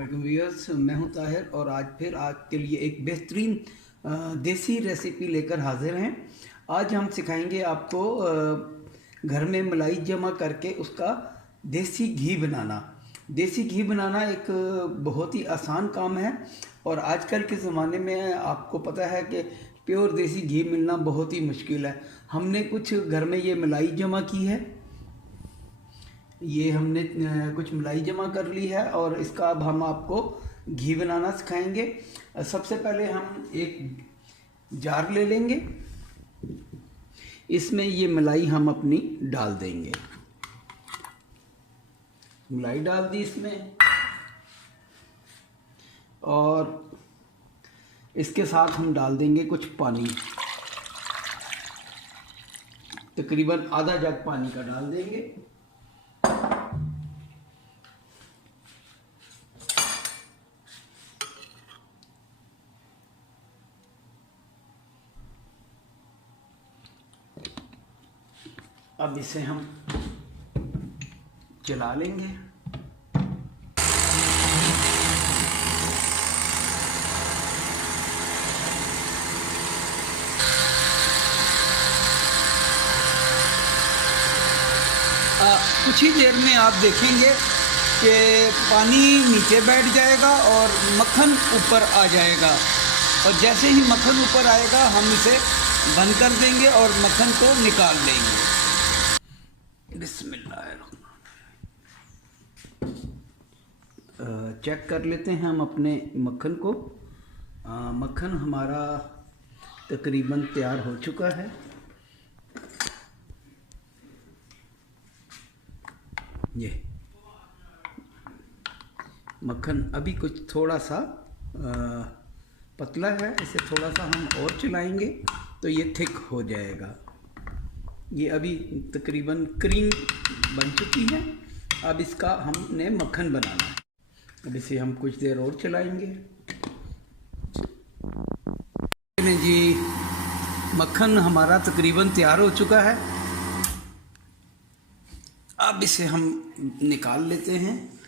अस्सलाम व्यूअर्स, मैं हूं ताहिर और आज के लिए एक बेहतरीन देसी रेसिपी लेकर हाजिर हैं। आज हम सिखाएंगे आपको घर में मलाई जमा करके उसका देसी घी बनाना। देसी घी बनाना एक बहुत ही आसान काम है और आजकल के ज़माने में आपको पता है कि प्योर देसी घी मिलना बहुत ही मुश्किल है। हमने कुछ घर में ये मलाई जमा की है, ये हमने कुछ मलाई जमा कर ली है और इसका अब हम आपको घी बनाना सिखाएंगे। सबसे पहले हम एक जार ले लेंगे, इसमें ये मलाई हम अपनी डाल देंगे। मलाई डाल दी इसमें और इसके साथ हम डाल देंगे कुछ पानी, तकरीबन आधा जग पानी का डाल देंगे। अब इसे हम चला लेंगे। कुछ ही देर में आप देखेंगे कि पानी नीचे बैठ जाएगा और मक्खन ऊपर आ जाएगा, और जैसे ही मक्खन ऊपर आएगा हम इसे बंद कर देंगे और मक्खन को निकाल लेंगे। बिस्मिल्लाहिर्रहमानिर्रहीम। चेक कर लेते हैं हम अपने मक्खन को। मक्खन हमारा तकरीबन तैयार हो चुका है। ये मक्खन अभी कुछ थोड़ा सा पतला है, इसे थोड़ा सा हम और चलाएंगे तो ये थिक हो जाएगा। ये अभी तकरीबन क्रीम बन चुकी है। अब इसका हमने मक्खन बनाना है। अब इसे हम कुछ देर और चलाएंगे। जी, मक्खन हमारा तकरीबन तैयार हो चुका है। अब इसे हम निकाल लेते हैं।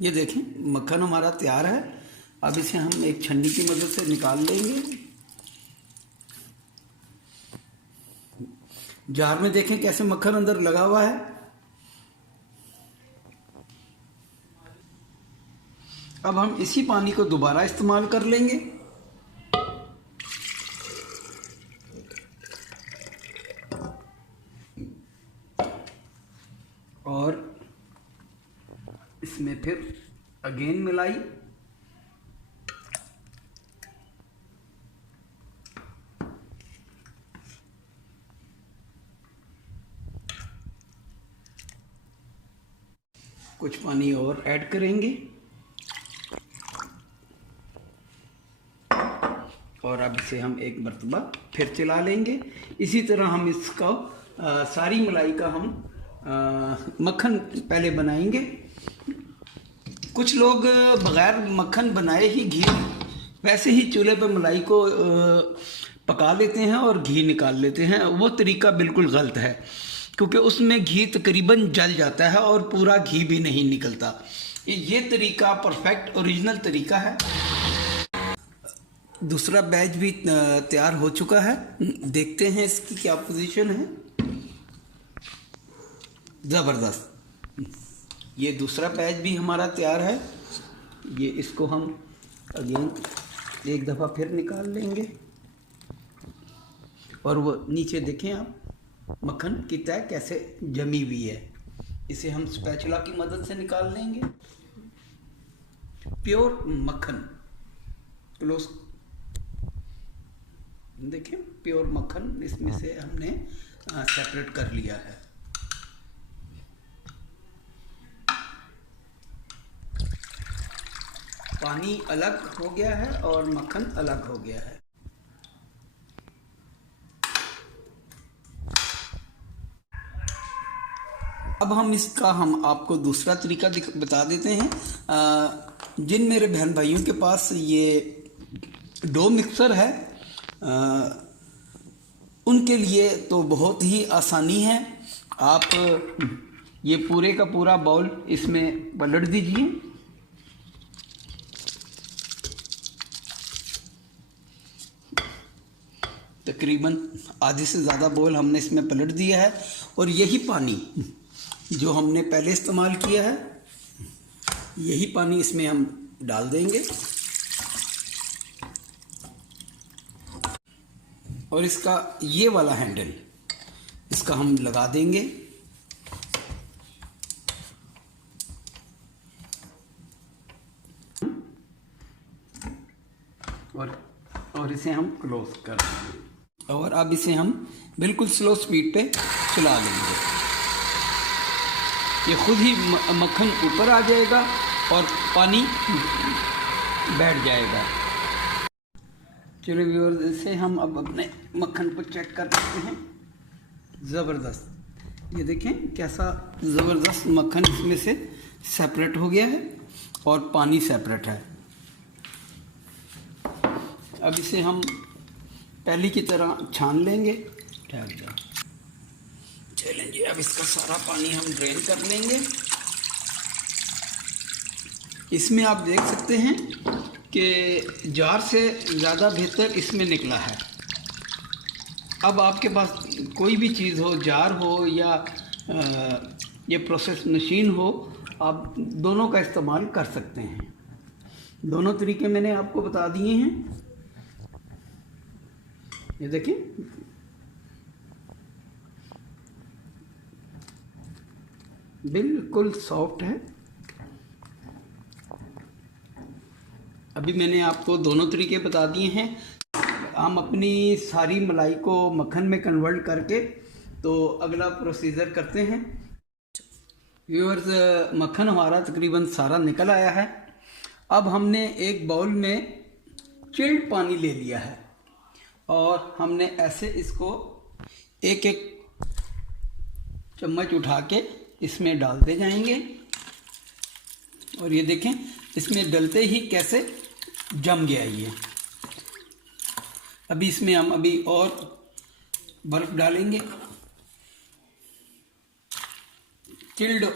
ये देखें, मक्खन हमारा तैयार है। अब इसे हम एक छन्नी की मदद से निकाल लेंगे। जार में देखें कैसे मक्खन अंदर लगा हुआ है। अब हम इसी पानी को दोबारा इस्तेमाल कर लेंगे। और इसमें फिर अगेन मिलाई। कुछ पानी और ऐड करेंगे और अब इसे हम एक मरतबा फिर चला लेंगे। इसी तरह हम इसका सारी मलाई का हम मक्खन पहले बनाएंगे। कुछ लोग बग़ैर मक्खन बनाए ही घी वैसे ही चूल्हे पर मलाई को पका लेते हैं और घी निकाल लेते हैं। वो तरीका बिल्कुल गलत है, क्योंकि उसमें घी तकरीबन जल जाता है और पूरा घी भी नहीं निकलता। ये तरीका परफेक्ट ओरिजिनल तरीका है। दूसरा बैच भी तैयार हो चुका है। देखते हैं इसकी क्या पोजीशन है। ज़बरदस्त। ये दूसरा बैच भी हमारा तैयार है। ये इसको हम अगेन एक दफ़ा फिर निकाल लेंगे और वो नीचे देखें आप, मक्खन की तह कैसे जमी हुई है। इसे हम स्पैचुला की मदद से निकाल लेंगे। प्योर मक्खन, क्लोज देखें, प्योर मक्खन इसमें से हमने सेपरेट कर लिया है। पानी अलग हो गया है और मक्खन अलग हो गया है। अब हम आपको दूसरा तरीका बता देते हैं। जिन मेरे बहन भाइयों के पास ये डो मिक्सर है, उनके लिए तो बहुत ही आसानी है। आप ये पूरे का पूरा बाउल इसमें पलट दीजिए। तकरीबन आधे से ज़्यादा बाउल हमने इसमें पलट दिया है। और यही पानी जो हमने पहले इस्तेमाल किया है, यही पानी इसमें हम डाल देंगे और इसका ये वाला हैंडल इसका हम लगा देंगे और इसे हम क्लोज कर देंगे। और अब इसे हम बिल्कुल स्लो स्पीड पे चला लेंगे। ये खुद ही मक्खन ऊपर आ जाएगा और पानी बैठ जाएगा। चलो व्यूअर्स, इसे हम अब अपने मक्खन को चेक कर सकते हैं। ज़बरदस्त, ये देखें कैसा ज़बरदस्त मक्खन इसमें से सेपरेट हो गया है और पानी सेपरेट है। अब इसे हम पहले की तरह छान लेंगे। चलेंगे, अब इसका सारा पानी हम ड्रेन कर लेंगे। इसमें आप देख सकते हैं कि जार से ज़्यादा बेहतर इसमें निकला है। अब आपके पास कोई भी चीज़ हो, जार हो या ये प्रोसेस मशीन हो, आप दोनों का इस्तेमाल कर सकते हैं। दोनों तरीके मैंने आपको बता दिए हैं। ये देखिए, बिल्कुल सॉफ्ट है। अभी मैंने आपको दोनों तरीके बता दिए हैं। हम अपनी सारी मलाई को मक्खन में कन्वर्ट करके तो अगला प्रोसीजर करते हैं। व्यूअर्स, मक्खन हमारा तकरीबन सारा निकल आया है। अब हमने एक बाउल में चिल्ड पानी ले लिया है और हमने ऐसे इसको एक एक चम्मच उठा के इसमें डालते जाएंगे। और ये देखें, इसमें डलते ही कैसे जम गया ये। अभी इसमें हम अभी और बर्फ डालेंगे। चिल्ड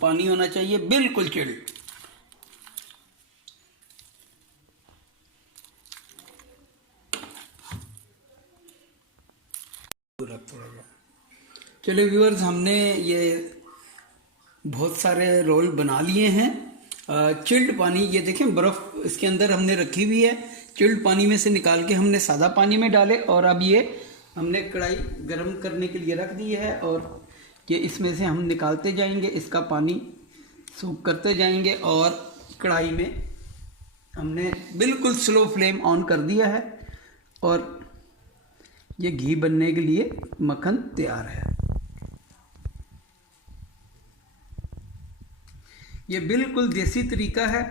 पानी होना चाहिए, बिल्कुल चिल्ड। चलिए व्यूअर्स, हमने ये बहुत सारे रोल बना लिए हैं। चिल्ड पानी, ये देखें बर्फ़ इसके अंदर हमने रखी हुई है। चिल्ड पानी में से निकाल के हमने सादा पानी में डाले और अब ये हमने कढ़ाई गर्म करने के लिए रख दी है और ये इसमें से हम निकालते जाएंगे। इसका पानी सूख करते जाएंगे और कढ़ाई में हमने बिल्कुल स्लो फ्लेम ऑन कर दिया है और ये घी बनने के लिए मक्खन तैयार है। ये बिल्कुल देसी तरीका है।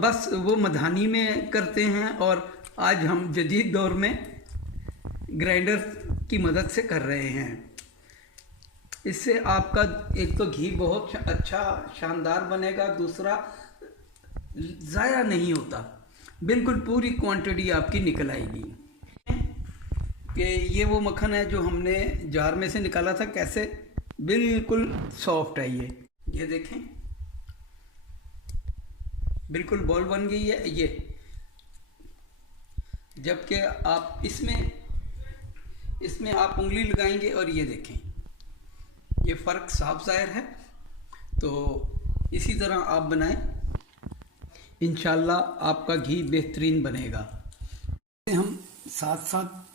बस वो मधानी में करते हैं और आज हम जदीद दौर में ग्राइंडर की मदद से कर रहे हैं। इससे आपका एक तो घी बहुत अच्छा शानदार बनेगा, दूसरा ज़ाया नहीं होता, बिल्कुल पूरी क्वांटिटी आपकी निकल आएगी। कि ये वो मक्खन है जो हमने जार में से निकाला था, कैसे बिल्कुल सॉफ्ट है ये देखें, बिल्कुल बॉल बन गई है ये। जबकि आप इसमें आप उंगली लगाएंगे और ये देखें, ये फ़र्क साफ ज़ाहिर है। तो इसी तरह आप बनाएं, इंशाल्लाह आपका घी बेहतरीन बनेगा। हम साथ साथ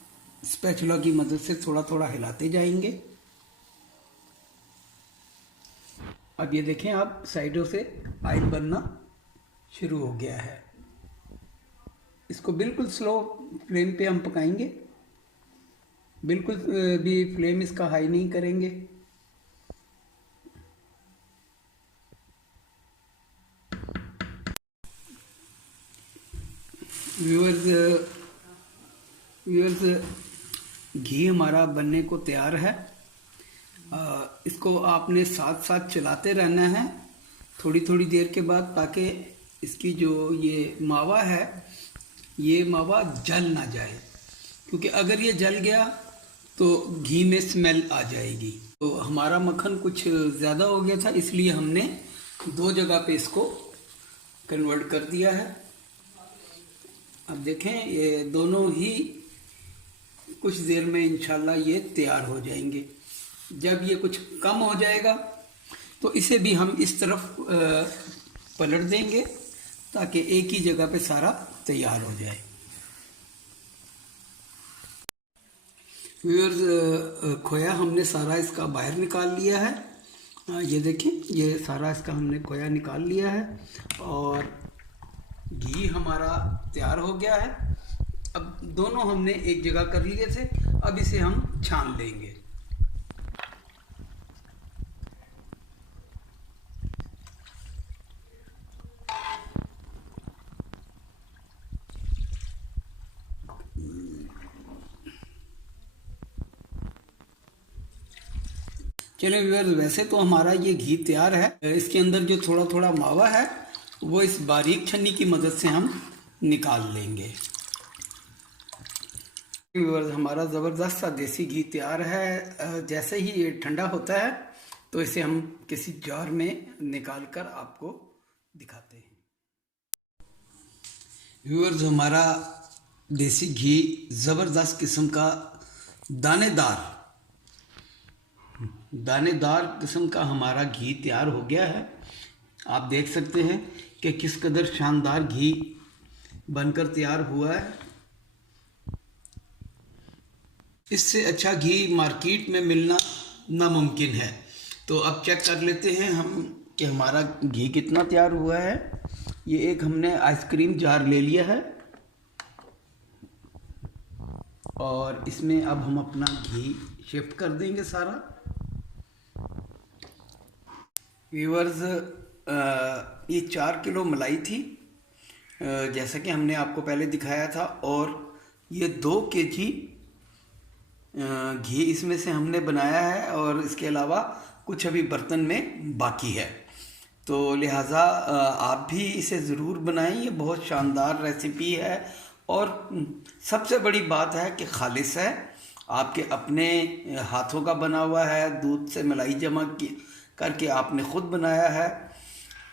स्पैचुला की मदद से थोड़ा थोड़ा हिलाते जाएंगे। अब ये देखें आप, साइडों से ऑयल बनना शुरू हो गया है। इसको बिल्कुल स्लो फ्लेम पे हम पकाएंगे, बिल्कुल भी फ्लेम इसका हाई नहीं करेंगे। व्यूअर्स, घी हमारा बनने को तैयार है। इसको आपने साथ साथ चलाते रहना है थोड़ी थोड़ी देर के बाद, ताकि इसकी जो ये मावा है, ये मावा जल ना जाए। क्योंकि अगर ये जल गया तो घी में स्मेल आ जाएगी। तो हमारा मक्खन कुछ ज़्यादा हो गया था, इसलिए हमने 2 जगह पे इसको कन्वर्ट कर दिया है। अब देखें ये दोनों ही कुछ देर में इंशाल्लाह ये तैयार हो जाएंगे। जब ये कुछ कम हो जाएगा तो इसे भी हम इस तरफ पलट देंगे ताकि एक ही जगह पे सारा तैयार हो जाए। व्यूअर्स, खोया हमने सारा इसका बाहर निकाल लिया है। ये देखें, ये सारा इसका हमने खोया निकाल लिया है और घी हमारा तैयार हो गया है। अब दोनों हमने एक जगह कर लिए थे, अब इसे हम छान लेंगे। चलिए व्यूअर्स, वैसे तो हमारा ये घी तैयार है। इसके अंदर जो थोड़ा थोड़ा मावा है वो इस बारीक छन्नी की मदद से हम निकाल लेंगे। व्यूअर्स, हमारा ज़बरदस्त सा देसी घी तैयार है। जैसे ही ये ठंडा होता है तो इसे हम किसी जार में निकाल कर आपको दिखाते हैं। व्यूअर्स, हमारा देसी घी ज़बरदस्त किस्म का दानेदार किस्म का हमारा घी तैयार हो गया है। आप देख सकते हैं कि किस कदर शानदार घी बनकर तैयार हुआ है। इससे अच्छा घी मार्केट में मिलना नामुमकिन है। तो अब चेक कर लेते हैं हम कि हमारा घी कितना तैयार हुआ है। ये एक हमने आइसक्रीम जार ले लिया है और इसमें अब हम अपना घी शिफ्ट कर देंगे सारा। व्यूअर्स, ये 4 किलो मलाई थी, जैसा कि हमने आपको पहले दिखाया था, और ये 2 केजी घी इसमें से हमने बनाया है और इसके अलावा कुछ अभी बर्तन में बाकी है। तो लिहाजा आप भी इसे ज़रूर बनाएं। ये बहुत शानदार रेसिपी है और सबसे बड़ी बात है कि खालिस है, आपके अपने हाथों का बना हुआ है, दूध से मलाई जमा करके आपने ख़ुद बनाया है।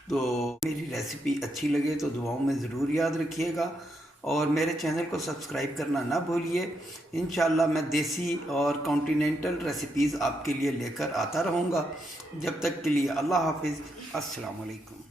तो मेरी रेसिपी अच्छी लगे तो दुआओं में ज़रूर याद रखिएगा और मेरे चैनल को सब्सक्राइब करना ना भूलिए। इंशाल्लाह मैं देसी और कॉन्टिनेंटल रेसिपीज़ आपके लिए लेकर आता रहूँगा। जब तक के लिए अल्लाह हाफिज़, अस्सलाम वालेकुम।